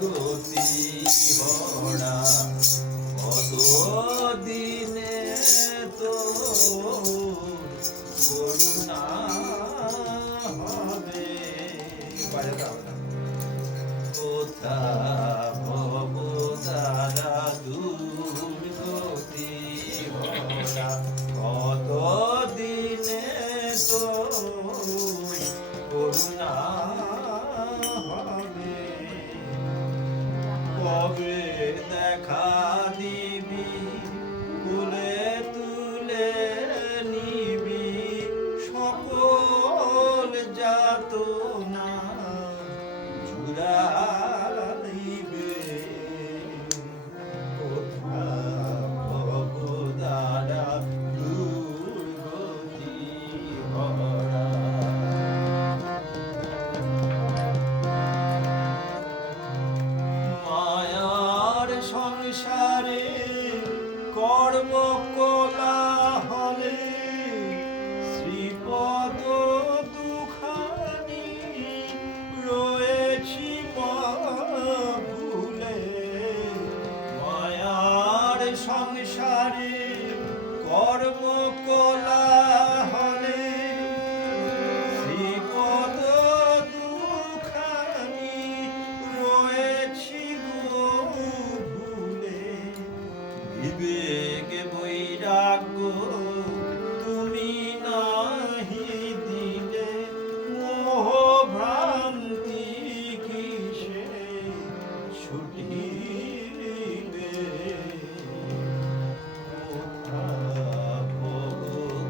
গতি ভরা কত দিনে তো করুণা হবে কোথা ভব তারা দুর্গতি ভরা কত দিনে তো করুণা হবে কবে দেখা দিবি তুলে তুলে নিবি সকল যাতনা জুড়াইবে কোথা ভব দ্বারা দুর্গতি ভরা মায়ার সংসারে কর্ম কোলাহলে শ্রীপদ দুখানি রয়েছি ভুলে মায়ার সংসারে কর্ম কোলাহলে শ্রীপদ দুখানি রয়েছি ভুলে বিবেক বৈরাগ্য তুমি নাহি দিলে মোহ ভ্রান্তি কিসে ছুটিবে কোথা ভব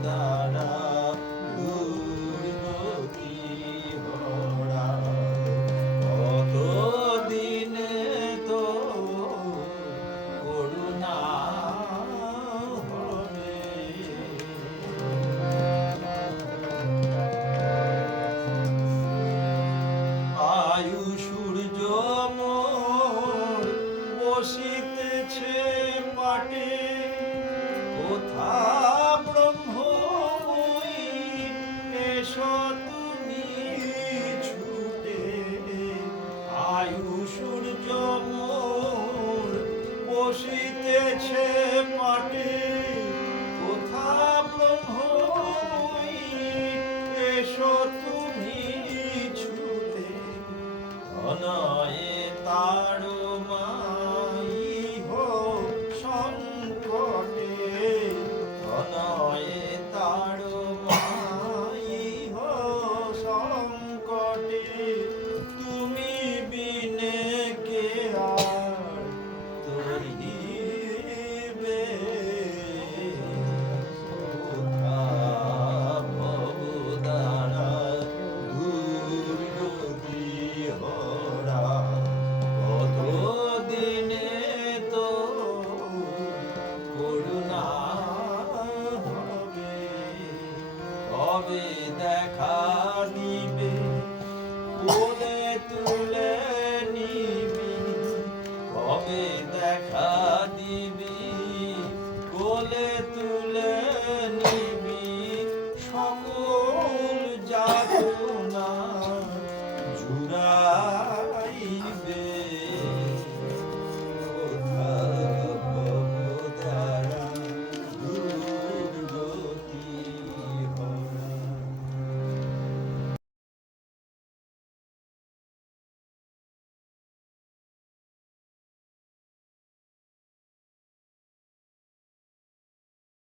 দ্বারা দুর্গতি ভরা কত দিনে তো করুণা হবে আয়ু সূর্য মোর বসিতেছে পাটে কোথা ব্রহ্মময়ী এসো তুমি ছুটে আয়ু সূর্য মোর বসিতেছে পাটে কোথা ব্রহ্মময়ী এসো তুমি ছুটে অনয়ে তার